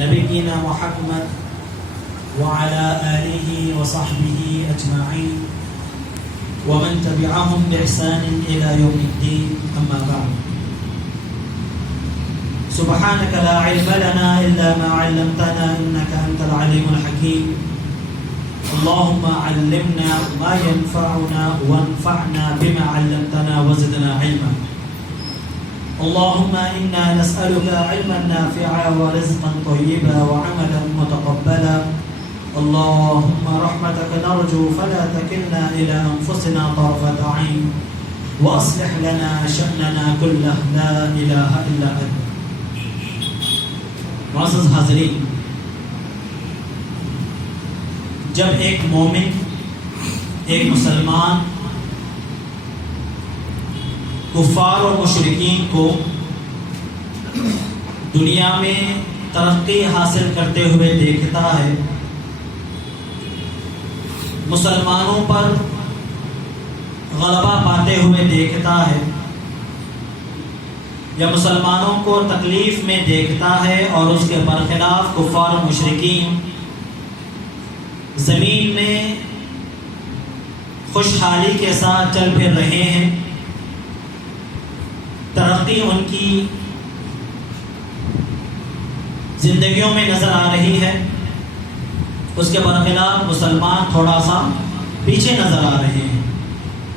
نبينا محمد وعلى آله وصحبه أجمعين ومن تبعهم بإحسان إلى يوم الدين أما بعد سبحانك لا علم لنا إلا ما علمتنا إنك أنت العليم الحكيم اللهم علمنا ما ينفعنا وانفعنا بما علمتنا وزدنا علما اللهم إنا نسألك علما نافعا ورزقا طيبا وعملا متقبلا اللهم رحمتك نرجو فلا تكلنا إلى أنفسنا طرفة عين وأصلح لنا شأننا كله لا إله إلا أنت. معزز حاضرین، جب ایک مومن، ایک مسلمان کفار اور مشرکین کو دنیا میں ترقی حاصل کرتے ہوئے دیکھتا ہے، مسلمانوں پر غلبہ پاتے ہوئے دیکھتا ہے، یا مسلمانوں کو تکلیف میں دیکھتا ہے اور اس کے برخلاف کفار و مشرکین زمین میں خوشحالی کے ساتھ چل پھر رہے ہیں، ترقی ان کی زندگیوں میں نظر آ رہی ہے، اس کے برخلاف مسلمان تھوڑا سا پیچھے نظر آ رہے ہیں،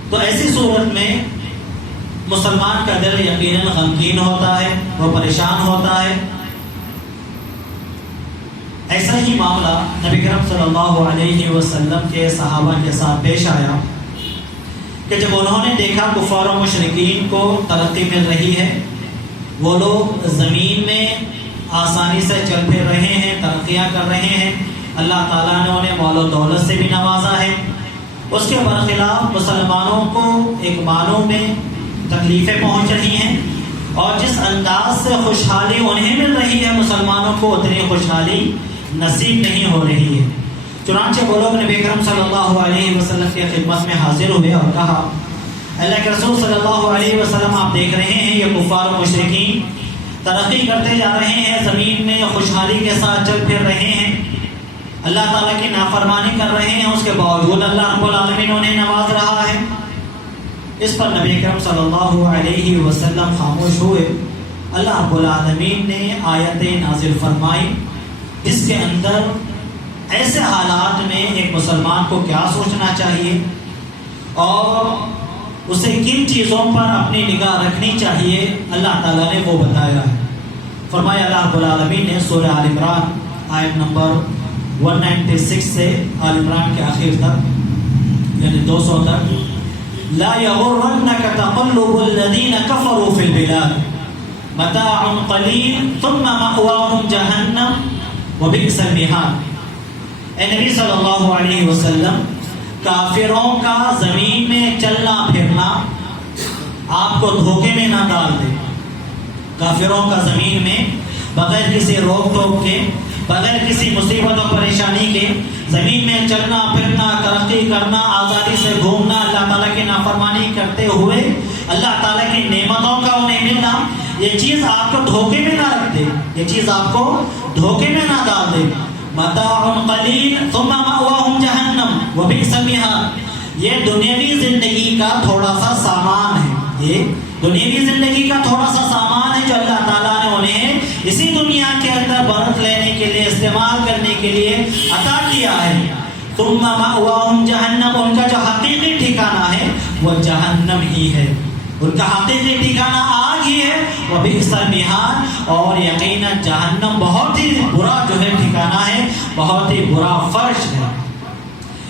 تو ایسی صورت میں مسلمان کا دل یقیناً غمگین ہوتا ہے، وہ پریشان ہوتا ہے۔ ایسا ہی معاملہ نبی کرم صلی اللہ علیہ وسلم کے صحابہ کے ساتھ پیش آیا کہ جب انہوں نے دیکھا کفار و مشرکین کو ترقی مل رہی ہے، وہ لوگ زمین میں آسانی سے چل پھر رہے ہیں، ترقیاں کر رہے ہیں، اللہ تعالیٰ نے انہیں مال و دولت سے بھی نوازا ہے، اس کے برخلاف مسلمانوں کو ایک مالوں میں تکلیفیں پہنچ رہی ہیں، اور جس انداز سے خوشحالی انہیں مل رہی ہے مسلمانوں کو اتنی خوشحالی نصیب نہیں ہو رہی ہے۔ چنانچہ وہ لوگ نبی کرم صلی اللہ علیہ وسلم کی خدمت میں حاضر ہوئے اور کہا، اللہ کے رسول صلی اللہ علیہ وسلم، آپ دیکھ رہے ہیں یہ کفار و مشرکین ترقی کرتے جا رہے ہیں، زمین میں خوشحالی کے ساتھ چل پھر رہے ہیں، اللہ تعالیٰ کی نافرمانی کر رہے ہیں، اس کے باوجود اللہ رب العالمین انہیں نواز رہا ہے۔ اس پر نبی کرم صلی اللہ علیہ وسلم خاموش ہوئے۔ اللہ رب العالمین نے آیت نازل فرمائی جس کے اندر ایسے حالات میں ایک مسلمان کو کیا سوچنا چاہیے اور اسے کن چیزوں پر اپنی نگاہ رکھنی چاہیے، اللہ تعالیٰ نے وہ بتایا ہے۔ فرمایا اللہ رب العالمین نے سورہ آل عمران آیت نمبر 196 سے آل عمران کے آخر تک، یعنی 200 تک، لا يغرنك تقلب الذين كفروا في البلاد متاع قليل ثم مأواهم جهنم وبئس المہاد۔ اے نبی صلی اللہ علیہ وسلم، کافروں کا زمین میں چلنا پھرنا آپ کو دھوکے میں نہ ڈال دے۔ کافروں کا زمین میں بغیر کسی روک ٹوک کے، بغیر کسی مصیبت و پریشانی کے زمین میں چلنا پھرنا، ترقی کرنا، آزادی سے گھومنا، اللہ تعالیٰ کی نافرمانی کرتے ہوئے اللہ تعالیٰ کی نعمتوں کا انہیں ملنا، یہ چیز آپ کو دھوکے میں نہ رکھ دے، یہ چیز آپ کو دھوکے میں نہ ڈال دے۔ متاع قلیل ثم مأواہم جہنم وبئس المہاد، یہ دنیاوی زندگی کا تھوڑا سا سامان ہے، یہ دنیاوی زندگی کا تھوڑا سا سامان ہے جو اللہ تعالیٰ نے انہیں اسی دنیا کے اندر برت لینے کے لیے، استعمال کرنے کے لیے عطا کیا ہے۔ ثم مأواہم جہنم، ان کا جو حقیقی ٹھکانہ ہے وہ جہنم ہی ہے، ان کا حقیقی ٹھکانہ آگ ہی ہے، وبئس المہاد، اور یقیناً جہنم بہت ہی برا جو ہے ٹھکانہ ہے، بہت ہی برا فرش ہے۔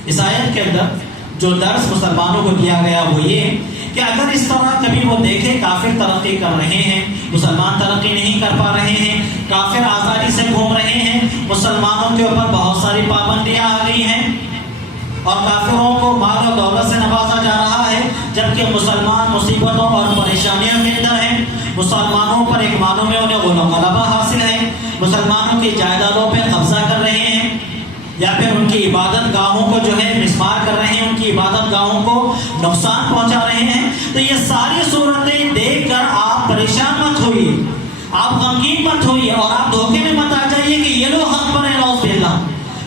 اس آیت کے اندر جو درس مسلمانوں کو دیا گیا وہ یہ کہ اگر اس طرح کبھی وہ دیکھے کافر ترقی کر رہے ہیں، مسلمان ترقی نہیں کر پا رہے ہیں، کافر آزادی سے گھوم رہے ہیں، مسلمانوں کے اوپر بہت ساری پابندیاں آ گئی ہیں اور کافروں کو مال و دولت سے نوازا جا رہا ہے، جبکہ مسلمان مصیبتوں اور پریشانیوں کے اندر ہیں، مسلمانوں پر ایک معنوں میں انہیں غلبہ حاصل ہے، مسلمانوں کی جائیدادوں پہ قبضہ کر رہے ہیں، یا پھر ان کی عبادت گاہوں کو جو ہے مسمار کر رہے ہیں، ان کی عبادت گاہوں کو نقصان پہنچا رہے ہیں، تو یہ ساری صورتیں دیکھ کر آپ پریشان مت ہوئیے، آپ غمگین مت ہوئیے اور آپ دھوکے میں مت آ جائیے کہ یہ لوگ حق پر ہیں، نعوذ باللہ۔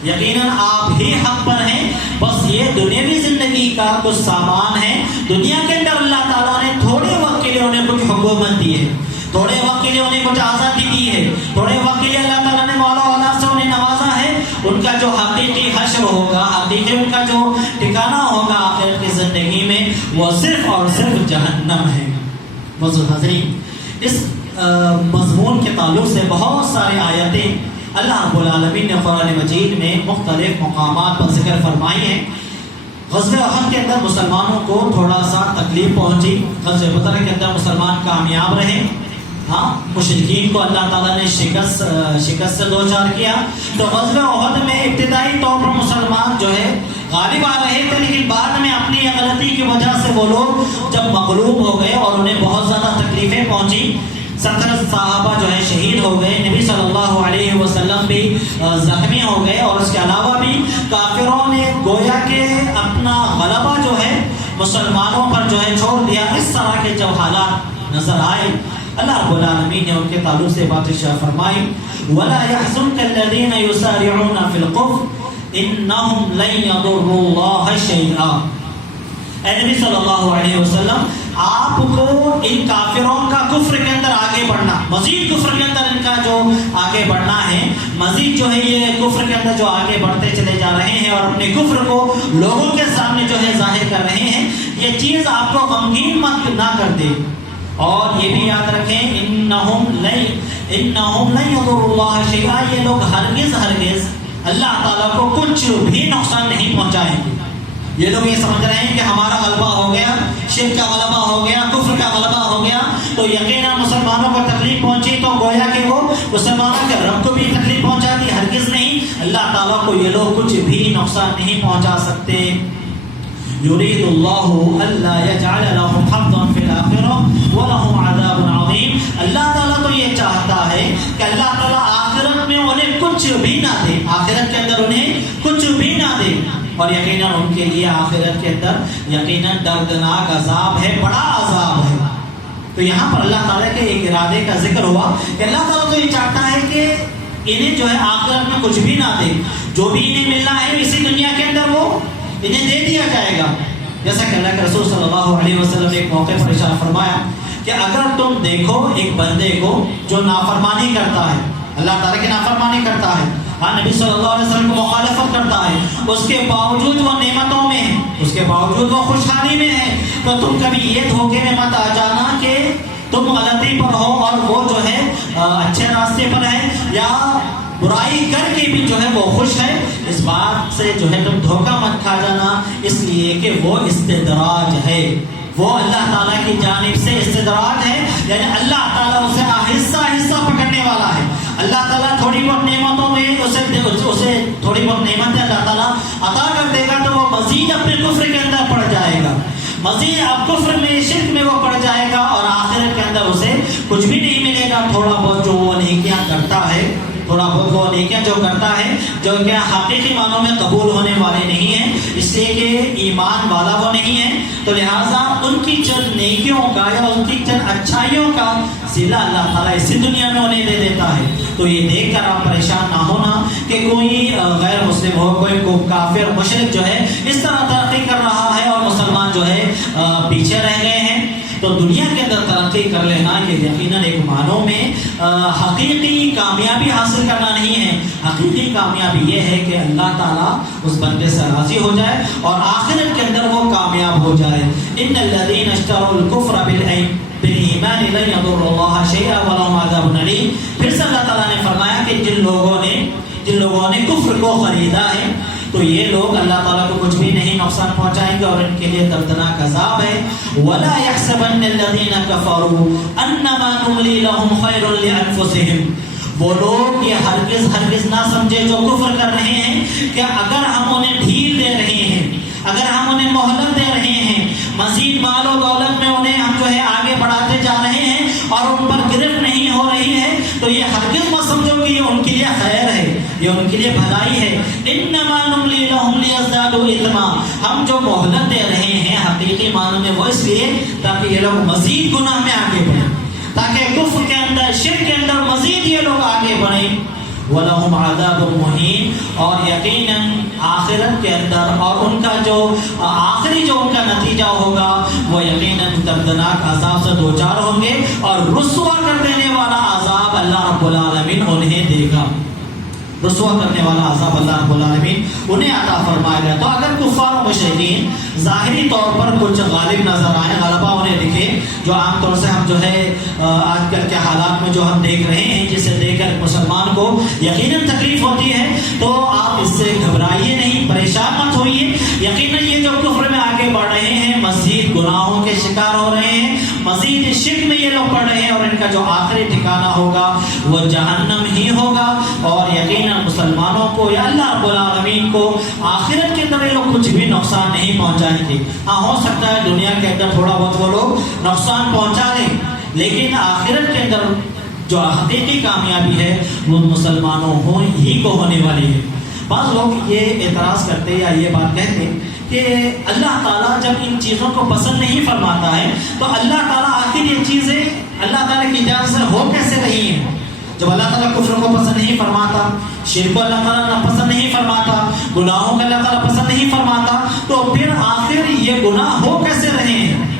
یقیناً آپ ہی حق پر ہیں، بس یہ دنیاوی زندگی کا کچھ سامان ہے۔ دنیا کے اندر اللہ تعالیٰ نے تھوڑے وقت کے لیے انہیں کچھ حکومت دی ہے، تھوڑے وقت کے لیے انہیں کچھ آزادی دی ہے، تھوڑے وقت کے لیے اللہ تعالیٰ نے مولا اولاد سے انہیں نوازا ہے۔ ان کا جو حقیقی حشر ہوگا، حقیقی ان کا جو ٹھکانہ ہوگا آخرت کی زندگی میں، وہ صرف اور صرف جہنم ہے۔ حضرین، اس مضمون کے تعلق سے بہت سارے آیتیں اللہ رب العالمین نے قرآن مجید میں مختلف مقامات پر ذکر فرمائی ہیں۔ غزوہ احد کے اندر مسلمانوں کو تھوڑا سا تکلیف پہنچی، غزوہ بدر کے اندر مسلمان کامیاب رہے، ہاں مشرکین کو اللہ تعالیٰ نے شکست سے دوچار کیا۔ تو غزوہ احد میں ابتدائی طور پر مسلمان جو ہے غالب آ رہے تھے، لیکن بعد میں اپنی غلطی کی وجہ سے وہ لوگ جب مغلوب ہو گئے اور انہیں بہت زیادہ تکلیفیں پہنچی، 70 صحابہ جو ہے شہید ہو گئے، نبی صلی اللہ علیہ وسلم بھی زخمی ہو گئے، اور اس کے علاوہ بھی کافروں نے گویا کہ اپنا غلبہ جو ہے مسلمانوں پر جو ہے چھوڑ دیا۔ اس طرح کے جب حالات نظر آئے، اللہ رب العالمین نے ان کے تعلق سے بات ارشاد فرمائی، وَلَا يَحْزُنْكَ الَّذِينَ يُسَارِعُونَ فِي الْكُفْرِ إِنَّهُمْ لَن يَضُرُّوا اللَّهَ شَيْئًا۔ اے نبی صلی اللہ علیہ وسلم، آپ کو ان کافروں کا کفر کے اندر آگے بڑھنا، مزید کفر کے اندر ان کا جو آگے بڑھنا ہے، مزید جو ہے یہ کفر کے اندر جو آگے بڑھتے چلے جا رہے ہیں اور اپنے کفر کو لوگوں کے سامنے جو ہے ظاہر کر رہے ہیں، یہ چیز آپ کو غمگین مت نہ کر دے۔ اور یہ بھی یاد رکھیں، انہم لن یضروا اللہ شیئا، یہ لوگ ہرگز اللہ تعالیٰ کو کچھ بھی نقصان نہیں پہنچائیں گے۔ یہ لوگ یہ سمجھ رہے ہیں کہ ہمارا غلبہ ہو گیا، شرک کا غلبہ ہو گیا، کفر کا غلبہ ہو گیا، تو یقیناً مسلمانوں کو تکلیف پہنچی تو گویا کہ وہ مسلمانوں کے رب کو بھی تکلیف پہنچا دی۔ ہرگز نہیں، اللہ تعالیٰ کو یہ لوگ کچھ بھی نقصان نہیں پہنچا سکتے۔ یرید اللہ الا یجعل لهم حظا فی الآخرہ ولهم عذاب عظیم۔ اللہ تعالیٰ تو یہ چاہتا ہے کہ اللہ تعالیٰ آخرت میں انہیں کچھ بھی نہ دے، آخرت کے اندر انہیں کچھ بھی نہ دے، اور یقیناً ان کے لیے آخرت کے اندر یقیناً دردناک عذاب ہے، بڑا عذاب ہے۔ تو یہاں پر اللہ تعالیٰ کے ایک ارادے کا ذکر ہوا کہ اللہ تعالیٰ تو یہ چاہتا ہے کہ انہیں جو ہے آخرت میں کچھ بھی نہ دے، جو بھی انہیں ملنا ہے اسی دنیا کے اندر وہ انہیں دے دیا جائے گا۔ جیسا کہ اللہ کے رسول صلی اللہ علیہ وسلم نے ایک موقع پر ارشاد فرمایا کہ اگر تم دیکھو ایک بندے کو جو نافرمانی کرتا ہے، اللہ تعالیٰ کی نافرمانی کرتا ہے، ہاں نبی صلی اللہ علیہ وسلم کو مخالفت کرتا ہے، اس کے باوجود وہ نعمتوں میں ہے، اس کے باوجود وہ خوشحالی میں ہے، تو تم کبھی یہ دھوکے میں مت آ جانا کہ تم غلطی پر ہو اور وہ جو ہے اچھے راستے پر ہے، یا برائی کر کے بھی جو ہے وہ خوش ہے۔ اس بات سے جو ہے تم دھوکہ مت کھا جانا، اس لیے کہ وہ استدراج ہے، وہ اللہ تعالیٰ کی جانب سے استدراج ہے، یعنی اللہ تعالیٰ اسے آہستہ آہستہ پکڑنے والا ہے۔ اللہ تعالیٰ تھوڑی بہت نعمتوں میں اسے تھوڑی بہت نعمتیں اللہ تعالیٰ عطا کر دے گا تو وہ مزید اپنے کفر کے اندر پڑ جائے گا، مزید اب کفر میں شرک میں وہ پڑ جائے گا، اور آخرت کے اندر اسے کچھ بھی نہیں ملے گا۔ تھوڑا بہت جو وہ نیکیاں کرتا ہے، تھوڑا بہت وہ نیکیاں جو کرتا ہے، جو کہ حقیقی معنوں میں قبول ہونے والے نہیں ہیں، اس لیے کہ ایمان والا وہ نہیں ہے، تو لہٰذا ان کی چند نیکیوں کا یا ان کی چند اچھائیوں کا صلہ اللہ تعالیٰ اسی دنیا میں انہیں دے دیتا ہے۔ تو یہ دیکھ کر آپ پریشان نہ ہونا کہ کوئی غیر مسلم ہو، کوئی کافر مشرک جو ہے اس طرح ترقی کر رہا ہے اور مسلمان جو ہے پیچھے رہ گئے ہیں۔ تو دنیا کے اندر ترقی کر لینا یہ یقیناً ایک معنوں میں حقیقی کامیابی حاصل کرنا نہیں ہے۔ حقیقی کامیابی یہ ہے کہ اللہ تعالیٰ اس بندے سے راضی ہو جائے اور آخرت کے اندر وہ کامیاب ہو جائے۔ ان الذین اشتروا الکفر بالایمان لن یضروا اللہ شیئا ولہم عذاب علیم۔ پھر سے اللہ تعالیٰ نے فرمایا کہ جن لوگوں نے کفر کو خریدا ہے تو یہ لوگ اللہ تعالیٰ کو کچھ بھی نہیں نقصان پہنچائیں گے اور ان کے لیے دردناک عذاب ہے۔ وَلَا يَحْسَبَنَّ الَّذِينَ كَفَرُوا أَنَّمَا نُمْلِي لَهُمْ خَيْرٌ لِأَنفُسِهِمْ۔ وہ لوگ یہ ہرگز نہ سمجھے جو کفر کر رہے ہیں کہ اگر ہم انہیں ڈھیل دے رہے ہیں، اگر ہم انہیں مہلت دے رہے ہیں، مزید مال و دولت میں انہیں ہم جو ہے آگے بڑھاتے جا رہے ہیں اور ان پر گرفت نہیں ہو رہی ہے، تو یہ ہرگز مت سمجھو کہ یہ ان کے لیے خیر ہے، یہ ان کے لیے بھلائی ہے۔ انما نملی لهم لیزدادوا اثما، ہم جو مہلت دے رہے ہیں حقیقی معنوں میں وہ اس لیے تاکہ یہ لوگ مزید گناہ میں آگے بڑھیں، تاکہ کفر کے اندر ہے شرک کے اندر مزید یہ لوگ آگے بڑھیں. وَلَهُمْ عَذَابٌ مُهِينٌ، اور یقیناً آخرت کے اندر اور ان کا جو آخری جو ان کا نتیجہ ہوگا وہ یقیناً دردناک عذاب سے دوچار ہوں گے، اور رسوا کر دینے والا عذاب اللہ رب العالمین انہیں دے گا. رسوا کرنے والا عذاب اللہ رب العالمین انہیں عطا فرمائے گا. تو اگر کفار و مشرکین ظاہری طور پر کچھ غالب نظر آئے، غلبہ انہیں دکھے، جو عام طور سے ہم جو ہے آج کل کے حالات میں جو ہم دیکھ رہے ہیں، جسے دیکھ کر مسلمان کو یقیناً تکلیف ہوتی ہے، تو آپ اس سے گھبرائیے نہیں، پریشان مت ہوئیے. یقیناً یہ جو کفر میں آگے بڑھ رہے ہیں، مزید گناہوں کے شکار ہو رہے ہیں، مزید شرک میں یہ لوگ پڑھ رہے ہیں، اور ان کا جو آخری ٹھکانہ ہوگا وہ جہنم ہی ہوگا. اور یقیناً مسلمانوں کو یا اللہ رب العالمین کو آخرت کے اندر یہ لوگ کچھ بھی نقصان نہیں پہنچائیں گے. ہاں ہو سکتا ہے دنیا کے اندر تھوڑا بہت وہ لوگ نقصان پہنچا دیں، لیکن آخرت کے اندر جو حقیقی کامیابی ہے وہ مسلمانوں ہی کو ہونے والی ہے. بعض لوگ یہ اعتراض کرتے یا یہ بات کہتے کہ اللہ تعالیٰ جب ان چیزوں کو پسند نہیں فرماتا ہے تو اللہ تعالیٰ آخر یہ چیزیں اللہ تعالیٰ کی اجازت سے ہو کیسے رہی ہیں؟ جب اللہ تعالیٰ کفر کو پسند نہیں فرماتا، شرک کو اللہ تعالیٰ پسند نہیں فرماتا، گناہوں کو اللہ تعالیٰ پسند نہیں فرماتا، تو پھر آخر یہ گناہ ہو کیسے رہے ہیں؟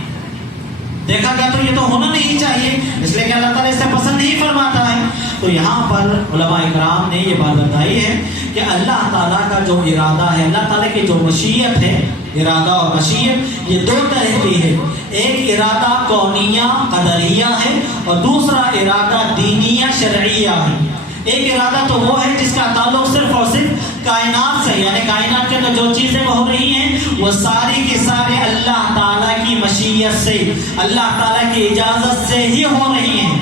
دیکھا گیا تو یہ تو ہونا نہیں چاہیے، اس لیے کہ اللہ تعالیٰ اسے پسند نہیں فرماتا ہے. تو یہاں پر علماء اکرام نے یہ بات بتائی ہے کہ اللہ تعالیٰ کا جو ارادہ ہے، اللہ تعالیٰ کی جو مشیت ہے، ارادہ اور مشیت یہ دو طرح کی ہے. ایک ارادہ کونیہ قدریہ ہے اور دوسرا ارادہ دینیہ شرعیہ ہے. ایک ارادہ تو وہ ہے جس کا تعلق صرف اور صرف کائنات سے، یعنی کائنات کے اندر جو چیزیں ہو رہی ہیں وہ ساری کی سارے اللہ تعالیٰ کی مشیت سے، اللہ تعالیٰ کی اجازت سے ہی ہو رہی ہیں.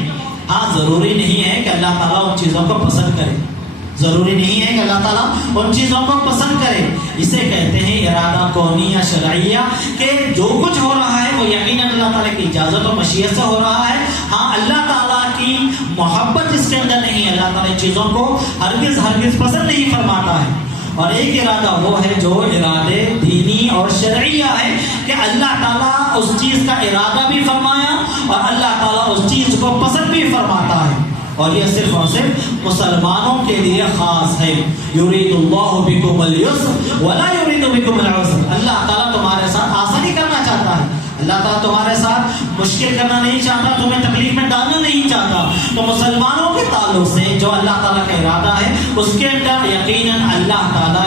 ہاں ضروری نہیں ہے کہ اللہ تعالیٰ ان چیزوں کو پسند کرے، ضروری نہیں ہے کہ اللہ تعالیٰ ان چیزوں کو پسند کرے. اسے کہتے ہیں ارادہ کونیہ شرعیہ، کہ جو کچھ ہو رہا ہے وہ یقیناً اللہ تعالیٰ کی اجازت و مشیت سے ہو رہا ہے. ہاں اللہ تعالیٰ کی محبت اس کے اندر نہیں ہے، اللہ تعالیٰ چیزوں کو ہرگز پسند نہیں فرماتا ہے. اور ایک ارادہ وہ ہے جو ارادے دینی اور شرعیہ ہے، کہ اللہ تعالیٰ اس چیز کا ارادہ بھی فرمایا اور اللہ تعالیٰ اس چیز کو پسند بھی فرماتا ہے. اور یہ صرف اور صرف مسلمانوں کے لیے خاص ہے. یرید اللہ بکم اليسر ولا یرید بکم العسر. اللہ تعالیٰ تمہارے ساتھ آسانی کرنا چاہتا ہے، اللہ تعالیٰ تمہارے ساتھ مشکل کرنا نہیں چاہتا، تمہیں تکلیف میں ڈالنا نہیں چاہتا. تو مسلمانوں کے تعلق سے جو اللہ تعالیٰ کا ارادہ ہے اس کے اندر یقیناً اللہ تعالیٰ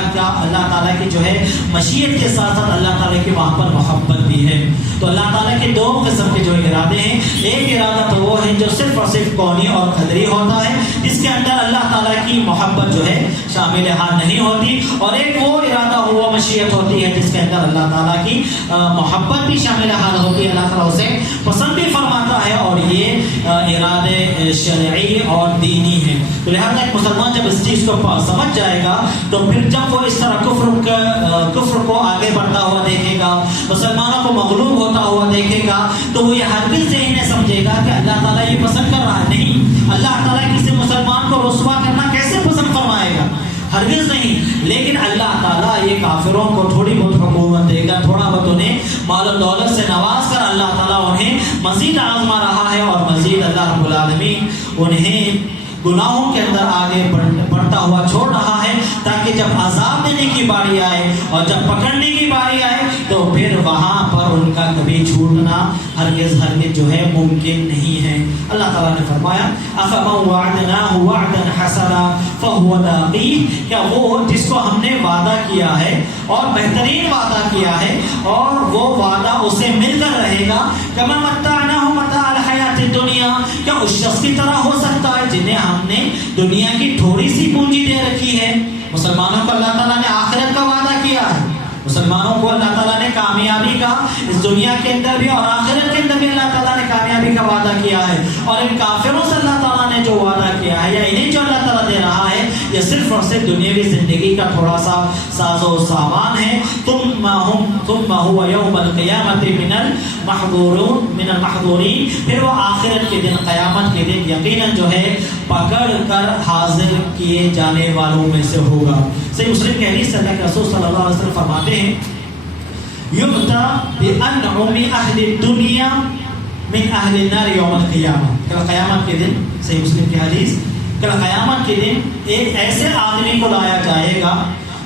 کی جو ہے مشیت کے ساتھ ساتھ اللہ تعالیٰ کی وہاں پر محبت بھی ہے. تو اللہ تعالیٰ کے دو قسم کے جو ارادے ہیں، ایک ارادہ تو وہ ہے جو صرف اور صرف کونی اور قدری ہوتا ہے، جس کے اندر اللہ تعالیٰ کی محبت جو ہے شامل حال نہیں ہوتی، اور ایک وہ ارادہ ہوا مشیت ہوتی ہے جس کے اندر اللہ تعالیٰ کی محبت بھی شامل حال ہوتی ہے، اللہ تعالیٰ اسے پسند بھی فرماتا ہے. اور یہ ارادے شرعی اور دینی ہیں. تو لہٰذا ایک مسلمان جب اس چیز کو سمجھ جائے گا تو پھر جب وہ اس طرح کفر کو آگے بڑھتا ہوا دیکھے گا، مسلمانوں کو مغلوب ہوتا ہوا دیکھے گا، تو وہ یہ ہرگز ذہن میں سمجھے گا کہ اللہ تعالیٰ یہ پسند کر رہا ہے. نہیں، اللہ تعالیٰ کسی مسلمان کو رسوا کرنا کیسے پسند فرمائے گا؟ ہرگز نہیں. لیکن اللہ تعالیٰ یہ کافروں کو تھوڑی بہت حکومت دے گا، تھوڑا بہت انہیں مال و دولت سے نواز کر اللہ تعالیٰ انہیں مزید آزما رہا ہے، اور مزید اللہ رب العالمین انہیں گناہوں کے اندر آگے بڑھتا ہوا چھوڑ رہا ہے، تاکہ جب عذاب دینے کی باری آئے اور جب پکڑنے کی باری آئے تو پھر وہاں پر ان کا کبھی چھوٹنا ہرگز جو ہے ممکن نہیں ہے. اللہ تعالیٰ نے فرمایا أَفَمَنْ وَعْدْنَاهُ وَعْدًا حَسَنًا فَهُوَ لَاقِيهِ، کیا وہ جس کو ہم نے وعدہ کیا ہے اور بہترین وعدہ کیا ہے اور وہ وعدہ اسے مل کر رہے گا، كَمَا مَتَّعْنَاهُ مَتَاعَ الْحَيَاةِ الدُّنْيَا، کیا اس شخص کی طرح ہو سکتا ہے جنہیں ہم نے دنیا کی تھوڑی سی پونجی دے رکھی ہے؟ مسلمانوں کو اللہ تعالیٰ نے آخرت کا وعدہ کیا ہے، مسلمانوں کو اللہ تعالیٰ نے کامیابی کا اس دنیا کے اندر بھی اور آخرت کے اندر بھی اللہ تعالیٰ نے کامیابی کا وعدہ کیا ہے. اور ان کافروں سے اللہ تعالیٰ نے جو وعدہ کیا ہے یا انہیں جو اللہ تعالیٰ دے رہا ہے یہ صرف اور صرف دنیاوی زندگی کا تھوڑا سا ساز و سامان ہے. ثم هو یوم القیامت من المحضورین، پھر وہ آخرت کے دن، قیامت کے دن یقیناً جو ہے پکڑ کر حاضر کیے جانے والوں میں سے ہوگا. صحیح مسلم کی حدیث سے اللہ کے رسول صلی اللہ علیہ وسلم فرماتے ہیں یؤتی بانعم اہل الدنیا من اہل النار یوم القیامہ، کل قیامت کے دن، صحیح مسلم کی حدیث، کل قیامت کے دن ایک ایسے آدمی کو لایا جائے گا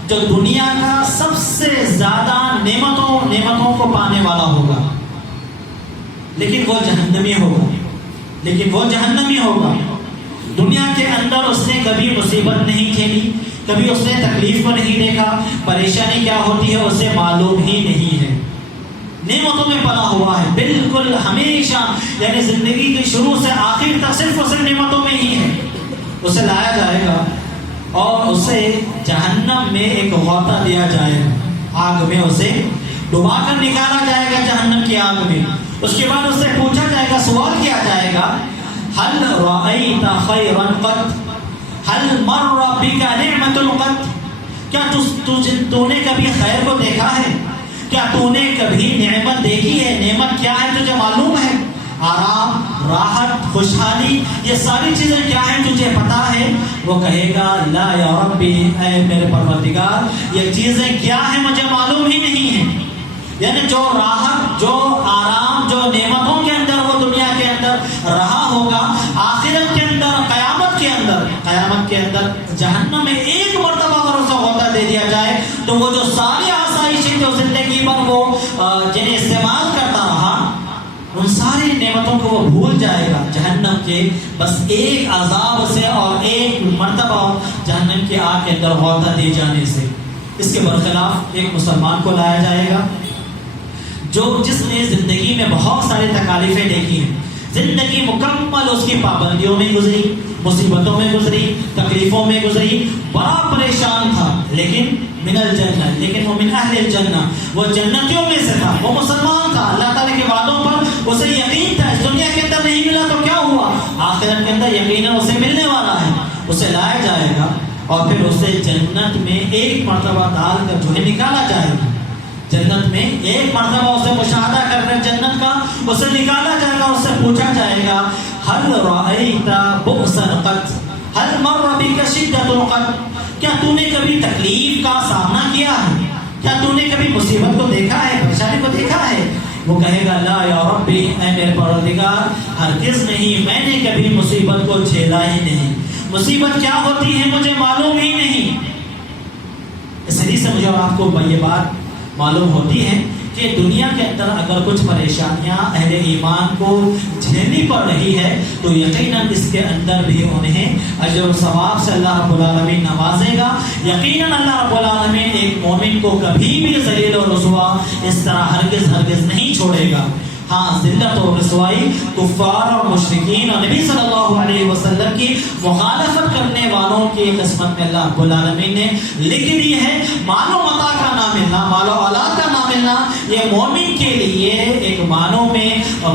جو دنیا کا سب سے زیادہ نعمتوں کو پانے والا ہوگا، لیکن وہ جہنمی ہوگا، دنیا کے اندر اس نے کبھی مصیبت نہیں جھیلی، کبھی اس نے تکلیف کو نہیں دیکھا، پریشانی کیا ہوتی ہے اسے معلوم ہی نہیں ہے، نعمتوں میں پلا ہوا ہے بالکل ہمیشہ، یعنی زندگی کے شروع سے آخر تک صرف اور صرف نعمتوں میں ہی ہے۔ اسے لایا جائے گا اور اسے جہنم میں ایک غوطہ دیا جائے گا، آگ میں اسے ڈبا کر نکالا جائے گا جہنم کی آگ میں۔ اس کے بعد اس سے پوچھا جائے گا، سوال کیا جائے گا، هل رأيت خيرا قط، هل مر بك نعمة قط، کیا تو نے کبھی خیر کو دیکھا ہے، کیا تو نے کبھی نعمت دیکھی ہے؟ نعمت کیا ہے تجھے معلوم ہے؟ آرام، راحت، خوشحالی، یہ ساری چیزیں کیا ہیں تجھے پتا ہے؟ وہ کہے گا لا یا ربی، اے میرے پروردگار یہ چیزیں کیا ہیں مجھے معلوم ہی نہیں ہے۔ یعنی جو راحت، جو آرام، جو نعمتوں کے اندر وہ دنیا کے اندر رہا ہوگا، آخرت کے اندر، قیامت کے اندر جہنم میں ایک مرتبہ اگر اسے غوطہ دے دیا جائے تو وہ جو ساری آسائشیں جو زندگی پر وہ جنہیں استعمال کرتا رہا، ان ساری نعمتوں کو وہ بھول جائے گا جہنم کے بس ایک عذاب سے اور ایک مرتبہ جہنم کی آگ کے اندر غوطہ دے جانے سے۔ اس کے برخلاف ایک مسلمان کو لایا جائے گا جس نے زندگی میں بہت ساری تکالیفیں دیکھی ہیں، زندگی مکمل اس کی پابندیوں میں گزری، مصیبتوں میں گزری، تکلیفوں میں گزری، بڑا پریشان تھا، لیکن من الجنہ، لیکن وہ من اہل الجنہ، وہ جنتیوں میں سے تھا، وہ مسلمان تھا، اللہ تعالیٰ کے وعدوں پر اسے یقین تھا، اس دنیا کے اندر نہیں ملا تو کیا ہوا، آخرت کے اندر یقیناً اسے ملنے والا ہے۔ اسے لایا جائے گا اور پھر اسے جنت میں ایک مرتبہ ڈال کر جو ہے نکالا جائے گا، جنت میں ایک مرتبہ اسے مشاہدہ کر کر جنت کا اسے نکالا جائے گا، اس سے پوچھا جائے گا هل رأيت بؤسا قط، هل مر بك شدة قط، کیا تو نے کبھی تکلیف کا سامنا کیا ہے، کیا تو نے کبھی مصیبت کو دیکھا ہے، پریشانی کو دیکھا ہے؟ وہ کہے گا لا یا ربی، اے میرے پروردگار ہرگز نہیں، میں نے کبھی مصیبت کو جھیلا ہی نہیں، مصیبت کیا ہوتی ہے مجھے معلوم ہی نہیں۔ اس حدیث سے مجھے اور آپ کو یہ بات معلوم ہوتی ہے کہ دنیا کے اندر اگر کچھ پریشانیاں اہل ایمان کو جھیلنی پڑ رہی ہے تو یقیناً اس کے اندر بھی انہیں اجر و ثواب سے اللہ رب العالمین نوازے گا، یقیناً اللہ رب العالمین ایک مومن کو کبھی بھی ذلیل و رسوا اس طرح ہرگز نہیں چھوڑے گا۔ ہاں، ذلت و رسوائی کفار اور مشرکین اور نبی صلی اللہ علیہ وسلم کی مخالفت کرنے والوں کی قسمت میں اللہ رب العالمین نے لکھ دی ہے۔ مال و متاع کا نہ ملنا، مال و اولاد کا نہ ملنا، یہ مومن کے لیے ایک معنوں میں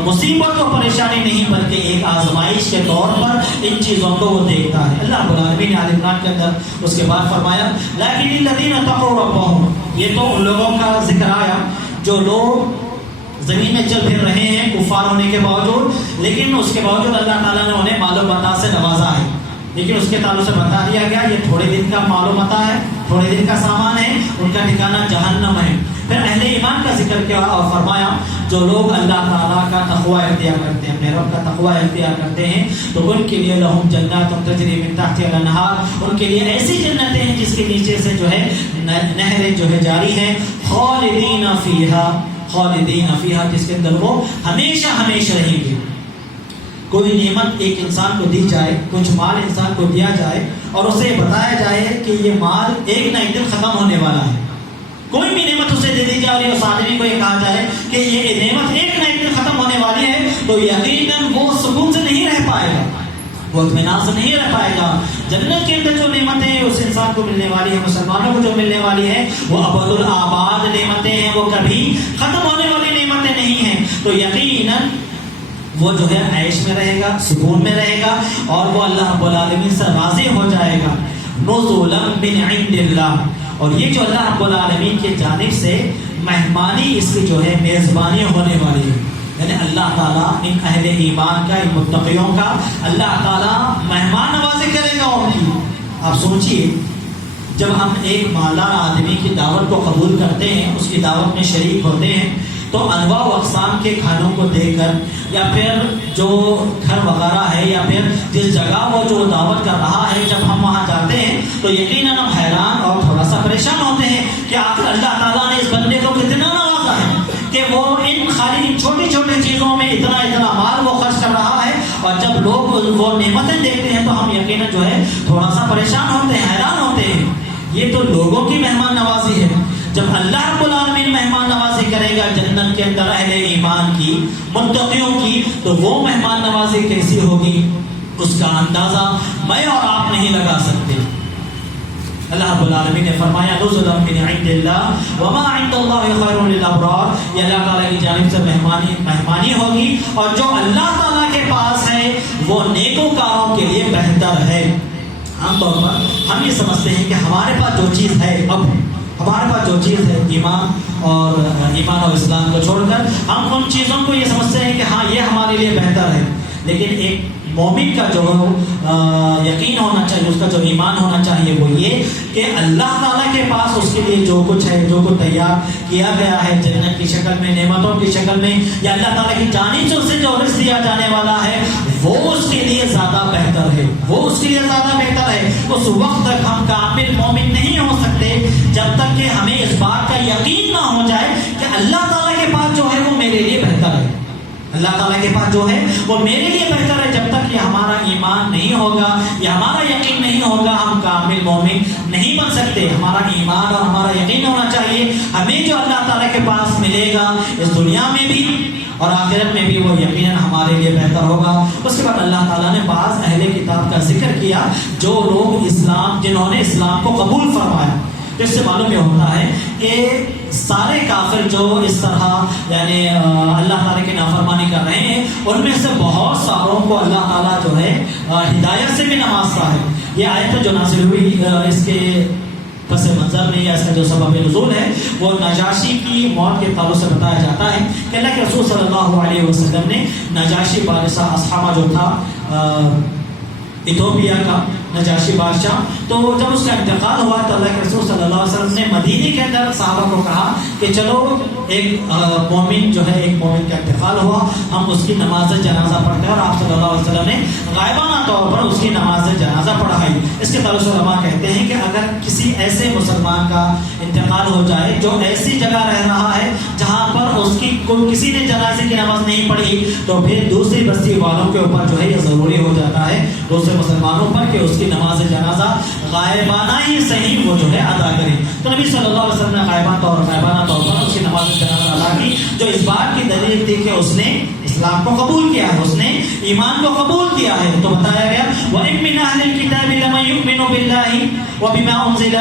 مصیبت و پریشانی نہیں بلکہ ایک آزمائش کے طور پر ان چیزوں کو وہ دیکھتا ہے۔ اللہ رب العالمین نے آل عمران کے اندر اس کے بعد فرمایا لیکن الذین اتقوا ربهم، یہ تو ان لوگوں کا ذکر آیا جو لوگ زمین میں چل پھر رہے ہیں کفار ہونے کے باوجود، لیکن اس کے باوجود اللہ تعالیٰ نے انہیں مال و متاع سے نوازا ہے، لیکن اس کے تعلق سے بتا دیا گیا یہ تھوڑے دن کا مال و متاع ہے، تھوڑے دن کا سامان ہے، ان کا ٹھکانہ جہنم ہے۔ پھر اہل ایمان کا ذکر کیا اور فرمایا جو لوگ اللہ تعالیٰ کا تقوی اختیار کرتے ہیں، اپنے رب کا تقوی اختیار کرتے ہیں تو ان کے لیے لہم جنات تجری من تحتها الانہار، ان کے لیے ایسی جنتیں ہیں جس کے نیچے سے جو ہے نہریں جو ہے جاری ہیں، خالدین فیہا، خالدین فیہا، جس کے اندر وہ ہمیشہ رہیں گے۔ کوئی نعمت ایک انسان کو دی جائے، کچھ مال انسان کو دیا جائے اور اسے بتایا جائے کہ یہ مال ایک نہ ایک دن ختم ہونے والا ہے، کوئی بھی نعمت اسے دے دی جائے اور اس آدمی کو یہ کہا جائے کہ یہ نعمت ایک نہ ایک دن ختم ہونے والی ہے تو یقیناً وہ سکون سے نہیں رہ پائے گا، وہ اطمینان سے نہیں رہ پائے گا۔ جنت کے اندر جو نعمتیں اس انسان کو ملنے والی ہیں، مسلمانوں کو جو ملنے والی ہے وہ ابد الآباد نعمتیں ہیں، وہ کبھی ختم ہونے والی نعمتیں نہیں ہیں، تو یقیناً وہ جو ہے عیش میں رہے گا، سکون میں رہے گا اور وہ اللہ رب العالمین سے راضی ہو جائے گا۔ نزلا من عند اللہ، اور یہ جو اللہ رب العالمین کی جانب سے مہمانی، اس کی جو ہے میزبانی ہونے والی ہے، یعنی اللہ تعالیٰ ان اہل ایمان کا، ان متقیوں کا اللہ تعالیٰ مہمان نوازی کرے گا ان کی۔ آپ سوچئے جب ہم ایک مالدار آدمی کی دعوت کو قبول کرتے ہیں، اس کی دعوت میں شریک ہوتے ہیں تو انواع و اقسام کے کھانوں کو دیکھ کر یا پھر جو گھر وغیرہ ہے یا پھر جس جگہ وہ جو دعوت کر رہا ہے جب ہم وہاں جاتے ہیں تو یقیناً ہم حیران اور تھوڑا سا پریشان ہوتے ہیں کہ آخر اللہ تعالیٰ نے اس بندے کو کتنا نوازا ہے کہ وہ ان خالی چھوٹی چھوٹی چیزوں میں اتنا مال وہ خرچ کر رہا ہے، اور جب لوگ وہ نعمتیں دیکھتے ہیں تو ہم یقیناً جو ہے تھوڑا سا پریشان ہوتے ہیں، حیران ہوتے ہیں۔ یہ تو لوگوں کی مہمان نوازی ہے۔ جب اللہ رب العالمین مہمان نوازی کرے گا جنت کے اندر اہل ایمان کی، متقیوں کی، تو وہ مہمان نوازی کیسی ہوگی اس کا اندازہ میں اور آپ نہیں لگا سکتے۔ اللہ رب العالمین نے فرمایا نزلا من عند اللہ وما عند اللہ خیر للابرار، یہ اللہ تعالیٰ کی جانب سے مہمانی ہوگی، اور جو اللہ تعالیٰ کے پاس ہے وہ نیکوکاروں کے لیے بہتر ہے۔ عام طور پر ہم یہ سمجھتے ہیں کہ ہمارے پاس جو چیز ہے، اب ہمارے پاس جو چیز ہے ایمان اور اسلام کو چھوڑ کر ہم ان چیزوں کو یہ سمجھتے ہیں کہ ہاں یہ ہمارے لیے بہتر ہے، لیکن ایک مومن کا جو یقین ہونا چاہیے، اس کا جو ایمان ہونا چاہیے وہ یہ کہ اللہ تعالیٰ کے پاس اس کے لیے جو کچھ ہے، جو کچھ تیار کیا گیا ہے جنت کی شکل میں، نعمتوں کی شکل میں، یا اللہ تعالیٰ کی جانب سے اسے جو رزق دیا جانے والا ہے وہ اس کے لیے زیادہ بہتر ہے، وہ اس کے لیے زیادہ بہتر ہے۔ اس وقت تک ہم کامل مومن نہیں ہو سکتے جب تک کہ ہمیں اس بات کا یقین نہ ہو جائے کہ اللہ تعالیٰ کے پاس جو ہے وہ میرے لیے بہتر ہے، اللہ تعالیٰ کے پاس جو ہے وہ میرے لیے بہتر ہے۔ جب تک یہ ہمارا ایمان نہیں ہوگا، یہ ہمارا یقین نہیں ہوگا، ہم کامل مومن نہیں بن سکتے۔ ہمارا ایمان اور ہمارا یقین ہونا چاہیے ہمیں جو اللہ تعالیٰ کے پاس ملے گا اس دنیا میں بھی اور آخرت میں بھی وہ یقیناً ہمارے لیے بہتر ہوگا۔ اس کے بعد اللہ تعالیٰ نے بعض اہل کتاب کا ذکر کیا جو لوگ جنہوں نے اسلام کو قبول فرمایا، جس سے معلوم یہ ہوتا ہے کہ سارے کافر جو اس طرح یعنی اللہ تعالیٰ کی نافرمانی کر رہے ہیں ان میں سے بہت ساروں کو اللہ تعالیٰ جو ہے ہدایت سے بھی نوازتا ہے۔ یہ آیت جو نازل ہوئی اس کے پس منظر میں یا اس کا جو سبب نزول ہے وہ نجاشی کی موت کے تعلق سے بتایا جاتا ہے کہ اللہ کے رسول صلی اللہ علیہ وسلم نے نجاشی بادشاہ اصحامہ جو تھا ایتھوپیا کا نجاشی بادشاہ، تو جب اس کا انتقال ہوا تو اللہ کے رسول صلی اللہ علیہ وسلم نے مدینے کے اندر صحابہ کو کہا کہ چلو ایک مومن جو ہے ایک مومن کا انتقال ہوا، ہم اس کی نماز جنازہ پڑھتے ہیں، اور آپ صلی اللہ علیہ وسلم نے غائبانہ طور پر اس کی نماز جنازہ پڑھائی۔ اس کے تعلق سے علماء کہتے ہیں کہ اگر کسی ایسے مسلمان کا انتقال ہو جائے جو ایسی جگہ رہ رہا ہے جہاں پر اس کی کسی نے جنازے کی نماز نہیں پڑھی، تو پھر دوسری بستی والوں کے اوپر جو ہے یہ ضروری ہو جاتا ہے دوسرے مسلمانوں پر کہ اس کی نماز جنازہ غائبانہ ہی صحیح وہ جو ہے ادا کریں۔ تو نبی صلی اللہ علیہ وسلم نے غائبانہ طور پر اس کی نماز جنازہ ادا کی، جو اس بات کی دلیل تھی کہ اس نے اسلام کو قبول کیا ہے، اس نے ایمان کو قبول کیا ہے۔ تو بتایا گیا وَإِن مِّنْ أَهْلِ الْكِتَابِ لَمَن يُؤْمِنُ بِاللَّهِ وَبِمَا أُنزِلَ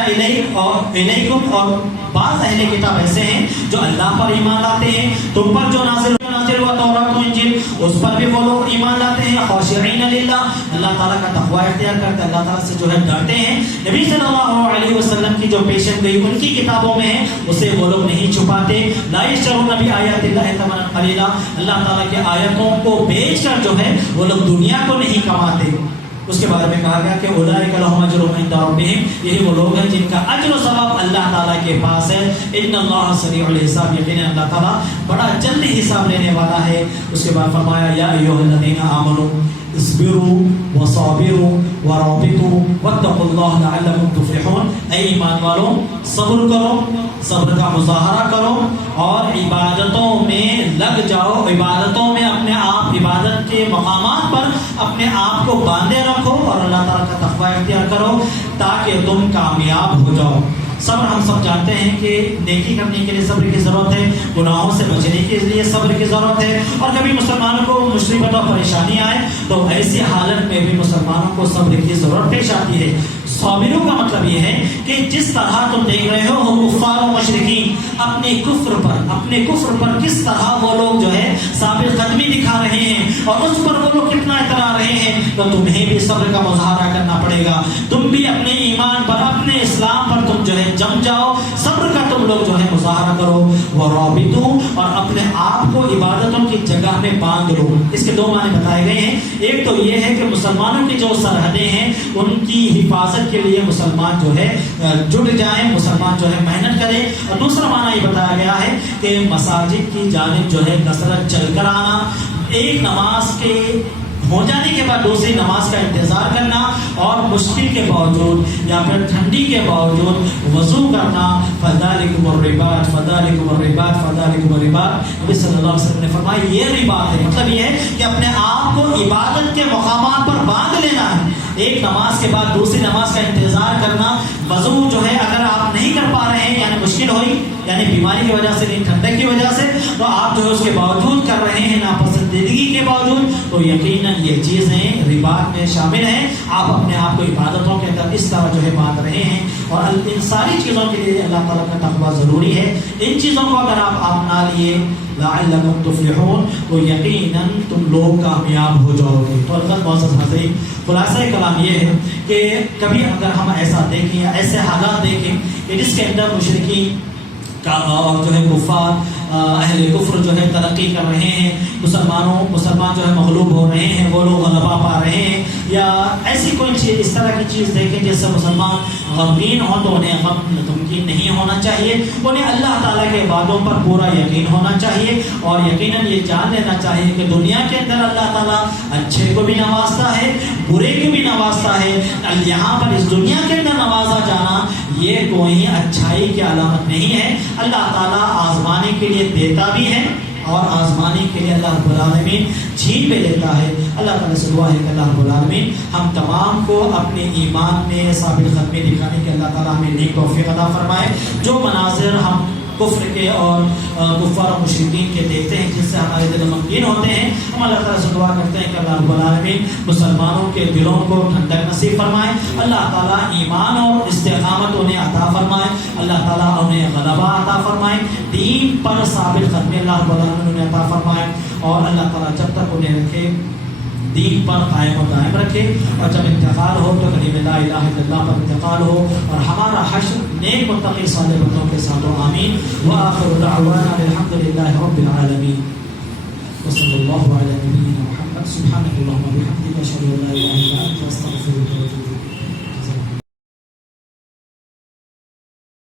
إِلَيْكُمْ، اور بعض اہل کتاب ایسے ہیں جو اللہ پر ایمان لاتے ہیں، تم پر جو نازل ہوا تورات و انجیل اس پر بھی وہ لوگ ایمان لاتے ہیں، خاشعین للہ، اللہ تعالیٰ کا تقوی اختیار کرتے ہیں، اللہ تعالیٰ سے جو ہے ڈرتے ہیں۔ نبی صلی اللہ علیہ وسلم کی جو پیشن گئی ان کی کتابوں میں ہے اسے وہ لوگ نہیں چھپاتے۔ لا یشترون بآیات اللہ ثمنا قلیلا، اللہ تعالیٰ کے آیتوں کو بیچ کر جو ہے وہ لوگ دنیا کو نہیں کماتے۔ اس کے بارے میں کہا گیا کہ اولئک لهم اجر عند ربهم، یہی وہ لوگ ہیں جن کا اجر و ثواب اللہ تعالیٰ کے پاس ہے۔ ان اللہ سریع الحساب، یقینا اللہ تعالیٰ بڑا جلد حساب لینے والا ہے۔ اس کے بعد فرمایا یا ایھا الذین آمنوا اصبروا وصابروا ورابطوا واتقوا اللہ لعلکم تفلحون، اے ایمان والوں صبر کرو، صبر کا مظاہرہ کرو اور عبادتوں میں لگ جاؤ، عبادتوں میں اپنے آپ عبادت کے مقامات پر اپنے آپ کو باندھے رکھو اور اللہ تعالیٰ کا تقوی اختیار کرو تاکہ تم کامیاب ہو جاؤ۔ صبر ہم سب جانتے ہیں کہ نیکی کرنے کے لیے صبر کی ضرورت ہے، گناہوں سے بچنے کے لیے صبر کی ضرورت ہے، اور کبھی مسلمانوں کو مصیبت اور پریشانی آئے تو ایسی حالت میں بھی مسلمانوں کو صبر کی ضرورت پیش آتی ہے۔ صابروں کا مطلب یہ ہے کہ جس طرح تم دیکھ رہے ہو کفار و مشرکین اپنے کفر پر کس طرح وہ لوگ جو ہے ثابت قدمی دکھا رہے ہیں اور اس پر وہ لوگ کتنا اترا رہے ہیں، تو تمہیں بھی صبر کا مظاہرہ کرنا پڑے گا۔ تم بھی اپنے ایمان پر، اپنے اسلام پر تم جو ہے جم جاؤ، صبر کا تم لوگ جو ہے مظاہرہ کرو، ورابطو، اور اپنے آپ کو عبادتوں کی جگہ میں باندھ لو۔ اس کے دو معنی بتائے گئے ہیں، ایک تو یہ ہے کہ مسلمانوں کی جو سرحدیں ہیں ان کی حفاظت کے لیے مسلمان جو ہے جڑ جائیں، مسلمان جو ہے محنت کرے. اور دوسرا معنی یہ بتایا گیا ہے کہ مساجد کی جانب جو ہے کثرت چل کر آنا، ایک نماز کے ہو جانے کے بعد دوسری نماز کا انتظار کرنا، اور مشکل کے باوجود یا پھر ٹھنڈی کے باوجود وضو کرنا. فذالکم الرباط فذالکم الرباط فذالکم الرباط. نبی صلی اللہ علیہ وسلم نے فرمایا یہ رباط ہے، مطلب یہ ہے کہ اپنے آپ کو عبادت کے مقامات پر باندھ لینا ہے. ایک نماز کے بعد دوسری نماز کا انتظار کرنا. وضو جو ہے اگر آپ نہیں کر پا رہے ہیں، یعنی مشکل ہوئی، یعنی بیماری کی وجہ سے نہیں، ٹھنڈک کی وجہ سے، تو آپ جو ہے اس کے باوجود کر رہے ہیں، ناپسندیدگی کے باوجود، تو یقیناً یہ چیزیں رباط میں شامل ہیں. آپ اپنے آپ کو عبادتوں کے اندر اس طرح جو ہے باندھ رہے ہیں. اور ان ساری چیزوں کے لیے اللہ تعالیٰ کا تقویٰ ضروری ہے. ان چیزوں کو اگر آپ اپنا لیے لعلکم تفلحون، تو یقیناً تم لوگ کامیاب ہو جاؤ گے. تو اللہ معزز حاضرین، خلاصہ کلام یہ ہے کہ کبھی اگر ہم ایسا دیکھیں، ایسے حالات دیکھیں کہ جس کے اندر مشرکین اور جو ہے کفار، اہل کفر جو ہے ترقی کر رہے ہیں، مسلمان جو ہے مغلوب ہو رہے ہیں، وہ لوگ غلبہ پا رہے ہیں، یا ایسی کوئی چیز، اس طرح کی چیز دیکھیں جس سے مسلمان غمگین ہوں، تو انہیں غم غمگین نہیں ہونا چاہیے. انہیں اللہ تعالیٰ کے وعدوں پر پورا یقین ہونا چاہیے، اور یقیناً یہ جان لینا چاہیے کہ دنیا کے اندر اللہ تعالیٰ اچھے کو بھی نوازتا ہے، برے کو بھی نوازتا ہے. یہاں پر اس دنیا کے اندر نوازا جانا یہ کوئی اچھائی کی علامت نہیں ہے. اللہ تعالیٰ آزمانے کے لیے دیتا بھی ہے، اور آزمانے کے لیے اللہ رب العالمین چھین بھی لیتا ہے. اللہ تعالیٰ سے دعا ہے کہ اللہ رب العالمین ہم تمام کو اپنے ایمان میں ثابت قدمی دکھانے کے اللہ تعالیٰ ہمیں نیک توفیق عطا فرمائے. جو مناظر ہم کفر کے اور کفار و مشرکین کے دیکھتے ہیں جس سے ہمارے دل غمگین ہوتے ہیں، ہم اللہ تعالیٰ سے دعا کرتے ہیں کہ اللہ رب العالمین مسلمانوں کے دلوں کو ٹھنڈک نصیب فرمائے. اللہ تعالیٰ ایمان اور استقامت انہیں عطا فرمائے. اللہ تعالیٰ انہیں غلبہ عطا فرمائے. دین پر ثابت قدمی اللہ رب العالمین انہیں عطا فرمائے. اور اللہ تعالیٰ جب تک انہیں رکھے دین پر قائم و دائم رکھے، اور جب انتقال ہو تو کلمہ لا الہ الا اللہ پر انتقال ہو، اور ہمارا حشر نیک متقی صالح بندوں کے ساتھ ہو. آمین. وآخر دعوانا الحمد للہ رب العالمین. وصلی اللہ علی نبینا محمد. سبحانک اللہم و بحمدک، اشہد ان لا الہ الا